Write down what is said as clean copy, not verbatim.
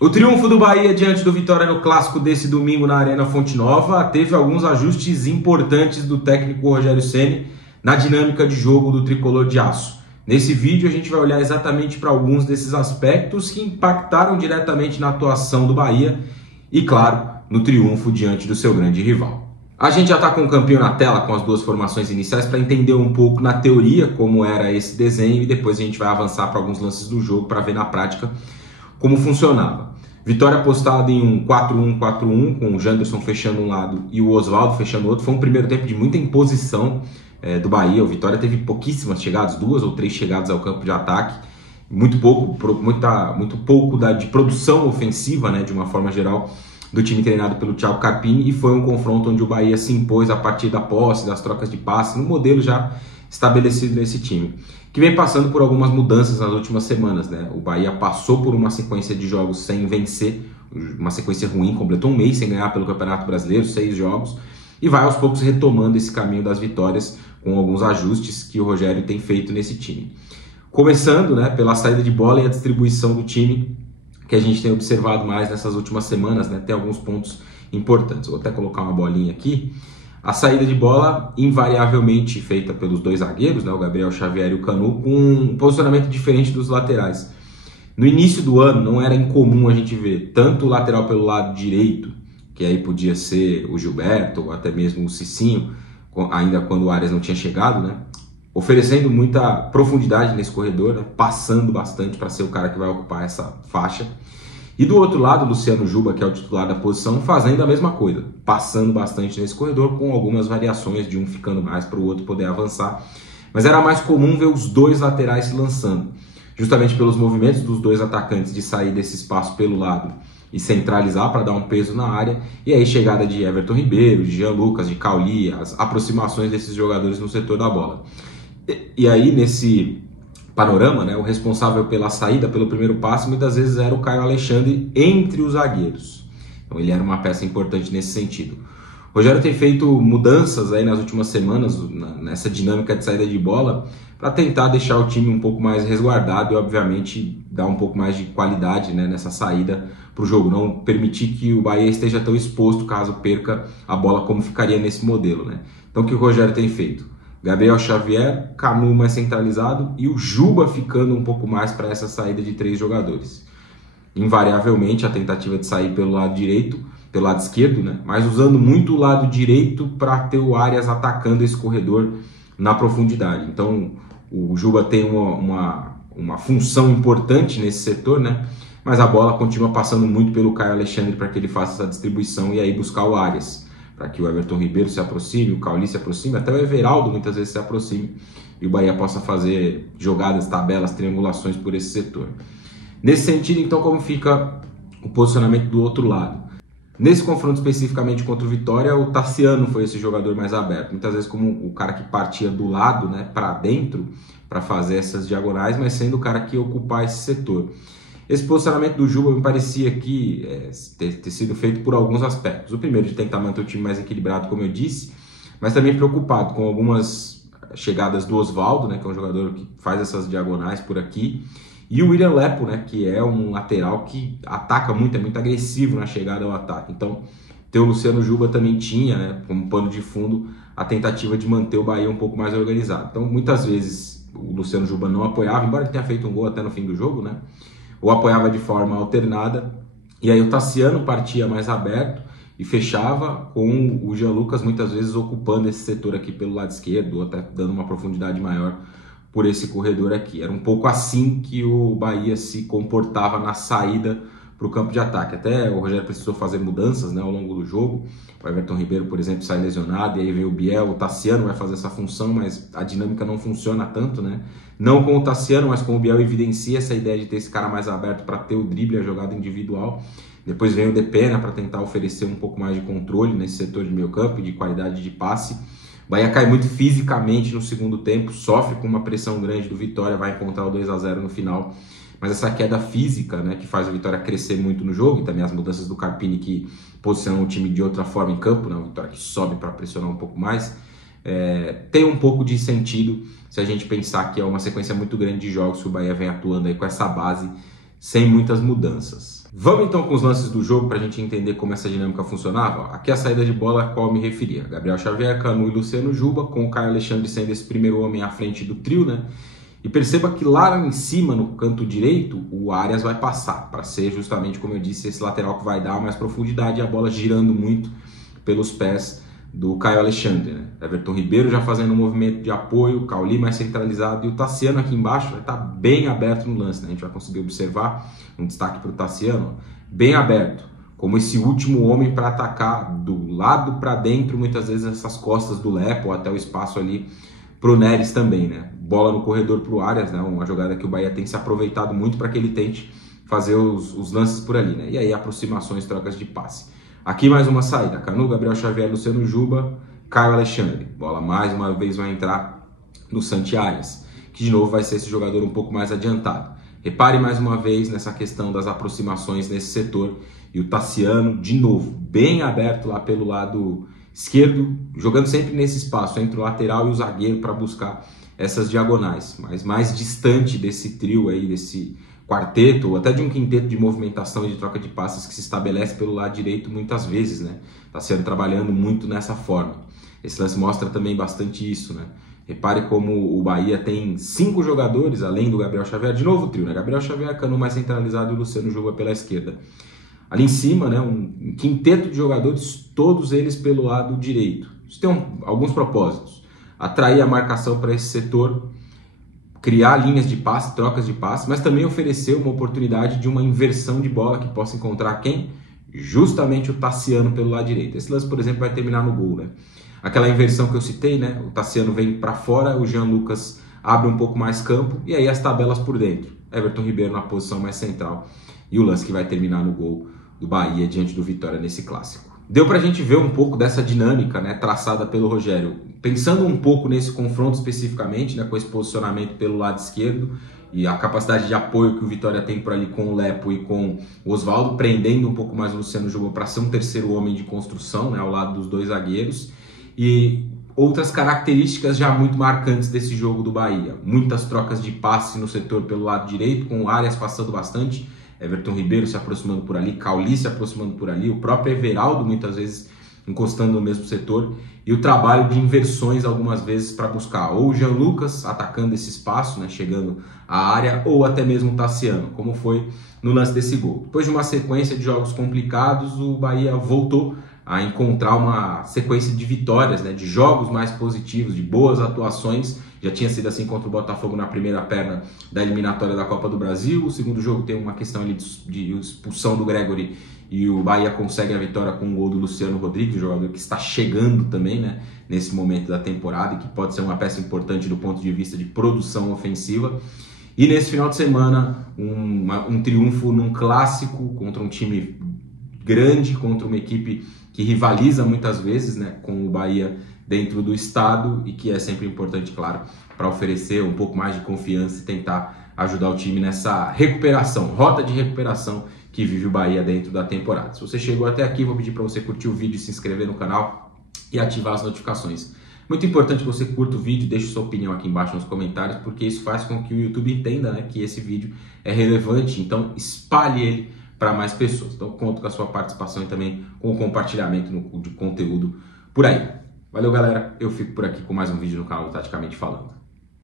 O triunfo do Bahia diante do Vitória no clássico desse domingo na Arena Fonte Nova teve alguns ajustes importantes do técnico Rogério Ceni na dinâmica de jogo do tricolor de aço. Nesse vídeo a gente vai olhar exatamente para alguns desses aspectos que impactaram diretamente na atuação do Bahia e, claro, no triunfo diante do seu grande rival. A gente já está com o campeão na tela com as duas formações iniciais para entender um pouco na teoria como era esse desenho e depois a gente vai avançar para alguns lances do jogo para ver na prática como funcionava. Vitória apostada em um 4-1-4-1, com o Janderson fechando um lado e o Oswaldo fechando o outro. Foi um primeiro tempo de muita imposição do Bahia. O Vitória teve pouquíssimas chegadas, 2 ou 3 chegadas ao campo de ataque. Muito pouco de produção ofensiva, né, de uma forma geral, do time treinado pelo Thiago Carpini. E foi um confronto onde o Bahia se impôs a partir da posse, das trocas de passe, no modelo já estabelecido nesse time, que vem passando por algumas mudanças nas últimas semanas, né? O Bahia passou por uma sequência de jogos sem vencer, uma sequência ruim, completou um mês sem ganhar pelo Campeonato Brasileiro, 6 jogos, e vai aos poucos retomando esse caminho das vitórias com alguns ajustes que o Rogério tem feito nesse time. Começando, né, pela saída de bola e a distribuição do time, que a gente tem observado mais nessas últimas semanas, né? Tem alguns pontos importantes. Vou até colocar uma bolinha aqui. A saída de bola invariavelmente feita pelos dois zagueiros, né, o Gabriel Xavier e o Canu, com um posicionamento diferente dos laterais. No início do ano não era incomum a gente ver tanto o lateral pelo lado direito, que aí podia ser o Gilberto ou até mesmo o Cicinho, ainda quando o Arias não tinha chegado, né, oferecendo muita profundidade nesse corredor, né, passando bastante para ser o cara que vai ocupar essa faixa. E do outro lado, o Luciano Juba, que é o titular da posição, fazendo a mesma coisa, passando bastante nesse corredor, com algumas variações de um ficando mais para o outro poder avançar. Mas era mais comum ver os dois laterais se lançando, justamente pelos movimentos dos dois atacantes de sair desse espaço pelo lado e centralizar para dar um peso na área. E aí chegada de Everton Ribeiro, de Jean Lucas, de Cauli, as aproximações desses jogadores no setor da bola. E aí nesse panorama, né, o responsável pela saída, pelo primeiro passe, muitas vezes era o Caio Alexandre entre os zagueiros. Então ele era uma peça importante nesse sentido. O Rogério tem feito mudanças aí nas últimas semanas, nessa dinâmica de saída de bola, para tentar deixar o time um pouco mais resguardado e, obviamente, dar um pouco mais de qualidade, né, nessa saída para o jogo. Não permitir que o Bahia esteja tão exposto caso perca a bola como ficaria nesse modelo, né? Então o que o Rogério tem feito? Gabriel Xavier, Canu mais centralizado e o Juba ficando um pouco mais para essa saída de 3 jogadores. Invariavelmente a tentativa de sair pelo lado direito, pelo lado esquerdo, né? Mas usando muito o lado direito para ter o Arias atacando esse corredor na profundidade. Então o Juba tem uma função importante nesse setor, né? Mas a bola continua passando muito pelo Caio Alexandre para que ele faça essa distribuição e aí buscar o Arias, para que o Everton Ribeiro se aproxime, o Cauli se aproxime, até o Everaldo muitas vezes se aproxime e o Bahia possa fazer jogadas, tabelas, triangulações por esse setor. Nesse sentido, então, como fica o posicionamento do outro lado? Nesse confronto especificamente contra o Vitória, o Tassiano foi esse jogador mais aberto, muitas vezes como o cara que partia do lado, né, para dentro, para fazer essas diagonais, mas sendo o cara que ia ocupar esse setor. Esse posicionamento do Juba me parecia que ter sido feito por alguns aspectos. O primeiro, de tentar manter o time mais equilibrado, como eu disse, mas também preocupado com algumas chegadas do Oswaldo, né, que é um jogador que faz essas diagonais por aqui, e o William Lepo, né, que é um lateral que ataca muito, é muito agressivo na chegada ao ataque. Então, ter o Luciano Juba também tinha, né, como pano de fundo, a tentativa de manter o Bahia um pouco mais organizado. Então, muitas vezes, o Luciano Juba não apoiava, embora ele tenha feito um gol até no fim do jogo, né, ou apoiava de forma alternada, e aí o Tassiano partia mais aberto e fechava com o Jean Lucas muitas vezes ocupando esse setor aqui pelo lado esquerdo, ou até dando uma profundidade maior por esse corredor aqui. Era um pouco assim que o Bahia se comportava na saída para o campo de ataque. Até o Rogério precisou fazer mudanças, né, ao longo do jogo. O Everton Ribeiro, por exemplo, sai lesionado, e aí vem o Biel, o Tassiano vai fazer essa função, mas a dinâmica não funciona tanto, né? Não com o Tassiano, mas com o Biel evidencia essa ideia de ter esse cara mais aberto para ter o drible, a jogada individual. Depois vem o Depena para tentar oferecer um pouco mais de controle nesse setor de meio campo e de qualidade de passe. O Bahia cai muito fisicamente no segundo tempo, sofre com uma pressão grande do Vitória, vai encontrar o 2-0 no final. Mas essa queda física, né, que faz o Vitória crescer muito no jogo, e também as mudanças do Carpini que posicionam o time de outra forma em campo, né, o Vitória que sobe para pressionar um pouco mais, tem um pouco de sentido se a gente pensar que é uma sequência muito grande de jogos que o Bahia vem atuando aí com essa base sem muitas mudanças. Vamos então com os lances do jogo para a gente entender como essa dinâmica funcionava. Aqui a saída de bola a qual eu me referia. Gabriel Xavier, Canu e Luciano Juba, com o Caio Alexandre sendo esse primeiro homem à frente do trio, né? E perceba que lá em cima, no canto direito, o Arias vai passar, para ser justamente, como eu disse, esse lateral que vai dar mais profundidade e a bola girando muito pelos pés do Caio Alexandre, né? Everton Ribeiro já fazendo um movimento de apoio, o Cauli mais centralizado e o Tassiano aqui embaixo vai estar bem aberto no lance, né? A gente vai conseguir observar um destaque para o Tassiano, bem aberto, como esse último homem para atacar do lado para dentro, muitas vezes essas costas do Lepo, ou até o espaço ali para o Neres também, né? Bola no corredor para o Arias, né? Uma jogada que o Bahia tem se aproveitado muito para que ele tente fazer os lances por ali, né? E aí aproximações, trocas de passe. Aqui mais uma saída, Canu, Gabriel Xavier, Luciano Juba, Caio Alexandre. Bola mais uma vez vai entrar no Santi Arias, que de novo vai ser esse jogador um pouco mais adiantado. Repare mais uma vez nessa questão das aproximações nesse setor. E o Tassiano, de novo, bem aberto lá pelo lado esquerdo, jogando sempre nesse espaço entre o lateral e o zagueiro para buscar essas diagonais, mas mais distante desse trio aí, desse quarteto ou até de um quinteto de movimentação e de troca de passes que se estabelece pelo lado direito muitas vezes, né? Tá sendo trabalhando muito nessa forma. Esse lance mostra também bastante isso, né? Repare como o Bahia tem 5 jogadores, além do Gabriel Xavier, de novo o trio, né? Gabriel Xavier, Canu mais centralizado e o Luciano Juba pela esquerda. Ali em cima, né, um quinteto de jogadores, todos eles pelo lado direito. Isso tem alguns propósitos. Atrair a marcação para esse setor, criar linhas de passe, trocas de passe, mas também oferecer uma oportunidade de uma inversão de bola que possa encontrar quem? Justamente o Tassiano pelo lado direito. Esse lance, por exemplo, vai terminar no gol, né? Aquela inversão que eu citei, né? O Tassiano vem para fora, o Jean Lucas abre um pouco mais campo e aí as tabelas por dentro. Everton Ribeiro na posição mais central e o lance que vai terminar no gol do Bahia diante do Vitória nesse clássico. Deu pra gente ver um pouco dessa dinâmica, né, traçada pelo Rogério, pensando um pouco nesse confronto especificamente, né, com esse posicionamento pelo lado esquerdo e a capacidade de apoio que o Vitória tem por ali com o Lepo e com o Oswaldo, prendendo um pouco mais o Luciano Juba para ser um terceiro homem de construção, né, ao lado dos dois zagueiros, e outras características já muito marcantes desse jogo do Bahia. Muitas trocas de passe no setor pelo lado direito, com o Arias passando bastante, Everton Ribeiro se aproximando por ali, Cauli se aproximando por ali, o próprio Everaldo muitas vezes encostando no mesmo setor, e o trabalho de inversões algumas vezes para buscar ou o Jean Lucas atacando esse espaço, né, chegando à área, ou até mesmo o Tassiano, como foi no lance desse gol. Depois de uma sequência de jogos complicados, o Bahia voltou a encontrar uma sequência de vitórias, né, de jogos mais positivos, de boas atuações. Já tinha sido assim contra o Botafogo na primeira perna da eliminatória da Copa do Brasil. O segundo jogo tem uma questão ali de expulsão do Gregory e o Bahia consegue a vitória com o gol do Luciano Rodrigues, jogador que está chegando também, né, nesse momento da temporada e que pode ser uma peça importante do ponto de vista de produção ofensiva. E nesse final de semana, um triunfo num clássico contra um time grande, contra uma equipe que rivaliza muitas vezes, né, com o Bahia dentro do estado e que é sempre importante, claro, para oferecer um pouco mais de confiança e tentar ajudar o time nessa recuperação, rota de recuperação que vive o Bahia dentro da temporada. Se você chegou até aqui, vou pedir para você curtir o vídeo, se inscrever no canal e ativar as notificações. Muito importante que você curta o vídeo, deixe sua opinião aqui embaixo nos comentários, porque isso faz com que o YouTube entenda, né, que esse vídeo é relevante, então espalhe ele para mais pessoas. Então conto com a sua participação e também com o compartilhamento de conteúdo por aí. Valeu, galera. Eu fico por aqui com mais um vídeo no canal do Taticamente Falando.